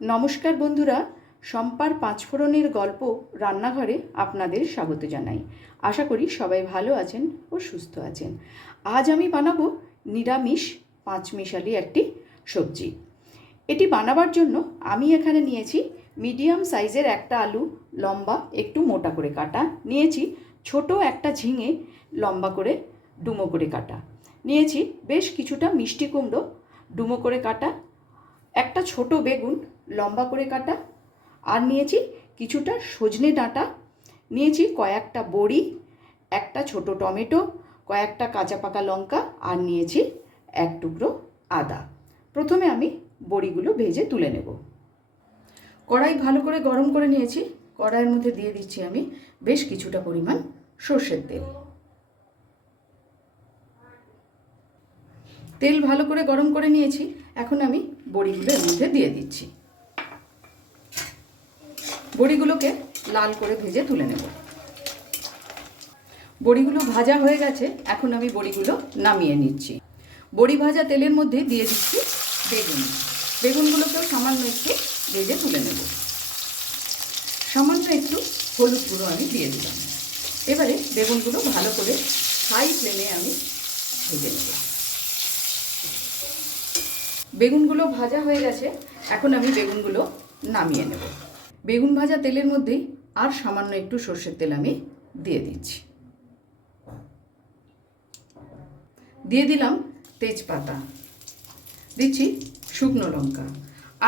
নমস্কার বন্ধুরা, শম্পার পাঁচফোড়নের গল্প রান্নাঘরে আপনাদের স্বাগত জানাই। আশা করি সবাই ভালো আছেন ও সুস্থ আছেন। আজ আমি বানাবো নিরামিষ পাঁচমিশালি একটি সবজি। এটি বানাবার জন্য আমি এখানে নিয়েছি মিডিয়াম সাইজের একটা আলু, লম্বা, একটু মোটা করে কাটা। নিয়েছি ছোট একটা ঝিঙে, লম্বা করে ডুমো করে কাটা। নিয়েছি বেশ কিছুটা মিষ্টি কুমড়ো, ডুমো করে কাটা। একটা ছোট বেগুন লম্বা করে কাটা, আর নিয়েছি কিছুটা সজনে ডাঁটা, নিয়েছি কয়েকটা বড়ি, একটা ছোট টমেটো, কয়েকটা কাঁচা পাকা লঙ্কা, আর নিয়েছি এক টুকরো আদা। প্রথমে আমি বড়িগুলো ভেজে তুলে নেব। কড়াই ভালো করে গরম করে নিয়েছি। কড়াইয়ের মধ্যে দিয়ে দিচ্ছি আমি বেশ কিছুটা পরিমাণ সর্ষের তেল। তেল ভালো করে গরম করে নিয়েছি। এখন আমি বড়িগুলো এর মধ্যে দিয়ে দিচ্ছি। বড়িগুলোকে লাল করে ভেজে তুলে নেব। বড়িগুলো ভাজা হয়ে গেছে, এখন আমি বড়িগুলো নামিয়ে নিচ্ছি। বড়ি ভাজা তেলের মধ্যে দিয়ে দিচ্ছি বেগুন। বেগুনগুলোকেও সামান্য একটু ভেজে তুলে নেব। সামান্য একটু হলুদ গুঁড়ো আমি দিয়ে দিলাম। এবারে বেগুনগুলো ভালো করে হাই ফ্লেমে আমি ভেজে নেব। বেগুনগুলো ভাজা হয়ে গেছে, এখন আমি বেগুনগুলো নামিয়ে নেব। বেগুন ভাজা তেলের মধ্যেই আর সামান্য একটু সর্ষের তেল আমি দিয়ে দিচ্ছি। দিয়ে দিলাম তেজপাতা, দিচ্ছি শুকনো লঙ্কা,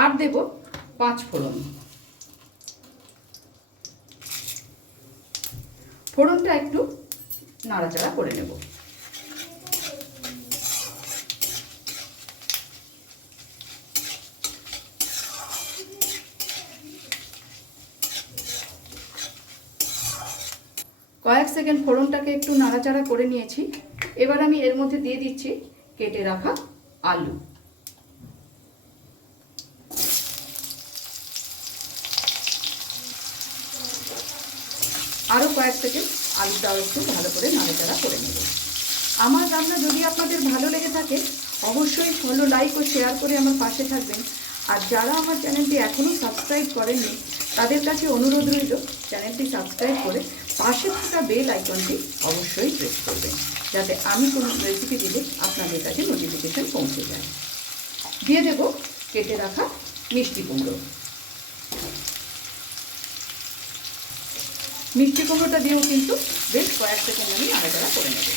আর দেব পাঁচ ফোড়ন। ফোড়নটা একটু নাড়াচাড়া করে নেব। কয়েক সেকেন্ড ফোড়নটাকে একটু নাড়াচাড়া করে নিয়েছি। এবার আমি এর মধ্যে দিয়ে দিচ্ছি কেটে রাখা আলু। আরও কয়েক সেকেন্ড আলুটাও একটু ভালো করে নাড়াচাড়া করে নেব। আমার রান্না যদি আপনাদের ভালো লেগে থাকে, অবশ্যই ফলো লাইক ও শেয়ার করে আমার পাশে থাকবেন। আর যারা আমার চ্যানেলটি এখনও সাবস্ক্রাইব করেননি তাদের কাছে অনুরোধ রইল চ্যানেলটি সাবস্ক্রাইব করে পাশে থাকা বেল আইকনটি অবশ্যই প্রেস করবেন, যাতে আমি কোনো রেসিপি দিলে আপনাদের কাছে নোটিফিকেশন পৌঁছে যায়। দিয়ে দেব কেটে রাখা মিষ্টি কুমড়ো। মিষ্টি কুমড়োটা দিয়েও কিন্তু বেশ কয়েক সেকেন্ড আমি নাড়াচাড়া করে নেব।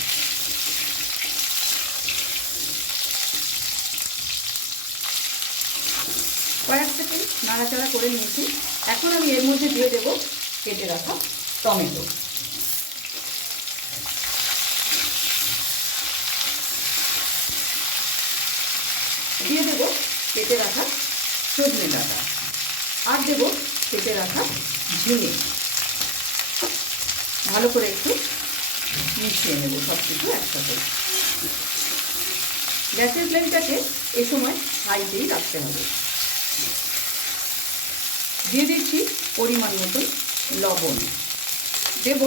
কয়েক সেকেন্ড নাড়াচাড়া করে নিয়েছি। এখন আমি এর মধ্যে দিয়ে দেব কেটে রাখা টমেটো। দিয়ে দেব কেটে রাখা সজনে ডাটা। আর দেব কেটে রাখা ঝিঙে। ভালো করে একটু মিশিয়ে নেব সব কিছু একসাথে। গ্যাসের ফ্লেমটাকে এ সময় হাইতেই রাখতে হবে। দিয়ে দিচ্ছি পরিমাণ মতন লবণ। দেব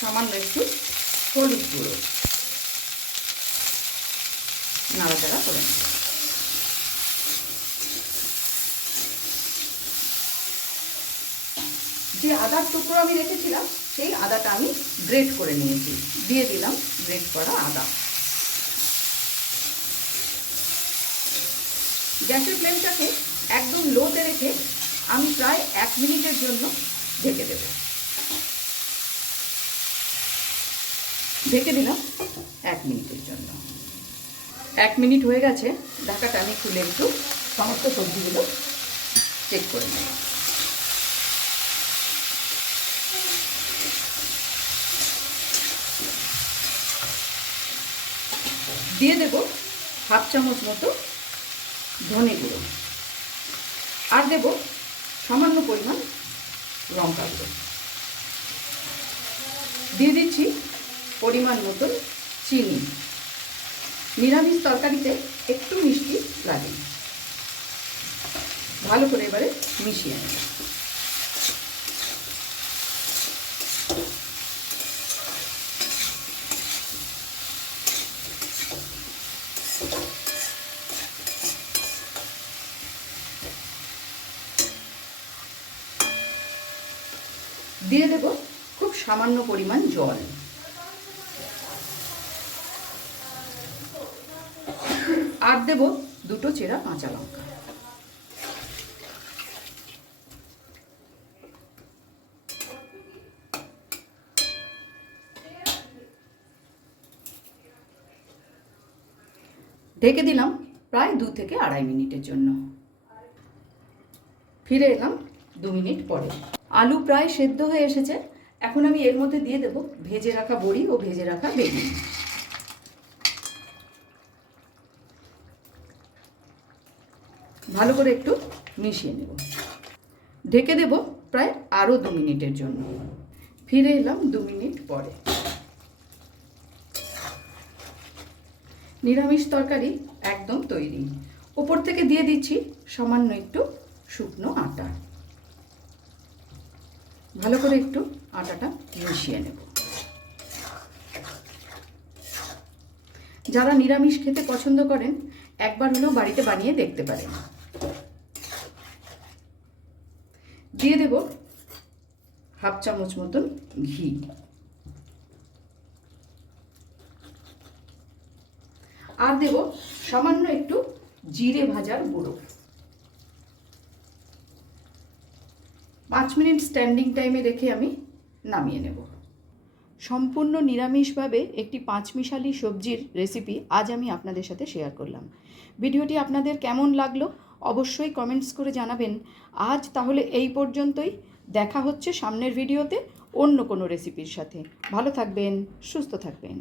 সামান্য একটু হলুদ গুঁড়ো। নাড়াচাড়া করে যে আদার টুকরো আমি রেখেছিলাম, সেই আদাটা আমি গ্রেট করে নিয়েছি। দিয়ে দিলাম গ্রেট করা আদা। গ্যাসের ফ্লেমটাকে একদম লোতে রেখে আমি প্রায় এক মিনিটের জন্য ঢেকে দেব। ঢেকে দিলাম এক মিনিটের জন্য। এক মিনিট হয়ে গেছে, ঢাকাটা আমি খুলে একটু সমস্ত সবজিগুলো চেক করে নেব। দিয়ে দেব হাফ চামচ মতো ধনে গুঁড়ো। আর দেব সামান্য পরিমাণ লঙ্কা গুঁড়ো দিয়ে দিচ্ছি পরিমাণ মতন চিনি। নিরামিষ তরকারিতে একটু মিষ্টি লাগে। ভালো করে এবারে মিশিয়ে নেব। দিয়ে দেব খুব সামান্য পরিমাণ জল। আর দেব দুটো চেরা কাঁচা লঙ্কা। ঢেকে দিলাম প্রায় দু থেকে আড়াই মিনিটের জন্য। ফিরে এলাম দু মিনিট পরে। আলু প্রায় সেদ্ধ হয়ে এসেছে। এখন আমি এর মধ্যে দিয়ে দেব ভেজে রাখা বড়ি ও ভেজে রাখা বেগুন। ভালো করে একটু মিশিয়ে নেব। ঢেকে দেব প্রায় আরও দু মিনিটের জন্য। ফিরে এলাম দু মিনিট পরে। নিরামিষ তরকারি একদম তৈরি। ওপর থেকে দিয়ে দিচ্ছি সামান্য একটু শুকনো আটা। ভালো করে একটু আটাটা মিশিয়ে নেব। যারা নিরামিষ খেতে পছন্দ করেন, একবার হলেও বাড়িতে বানিয়ে দেখতে পারেন। দিয়ে দেব হাফ চামচ মতন ঘি। আর দেব সামান্য একটু জিরে ভাজার গুঁড়ো। পাঁচ মিনিট স্ট্যান্ডিং টাইমে রেখে আমি নামিয়ে নেব। সম্পূর্ণ নিরামিষভাবে একটি পাঁচমিশালি সবজির রেসিপি আজ আমি আপনাদের সাথে শেয়ার করলাম। ভিডিওটি আপনাদের কেমন লাগল অবশ্যই কমেন্টস করে জানাবেন। আজ তাহলে এই পর্যন্তই। দেখা হচ্ছে সামনের ভিডিওতে অন্য কোনো রেসিপির সাথে। ভালো থাকবেন, সুস্থ থাকবেন।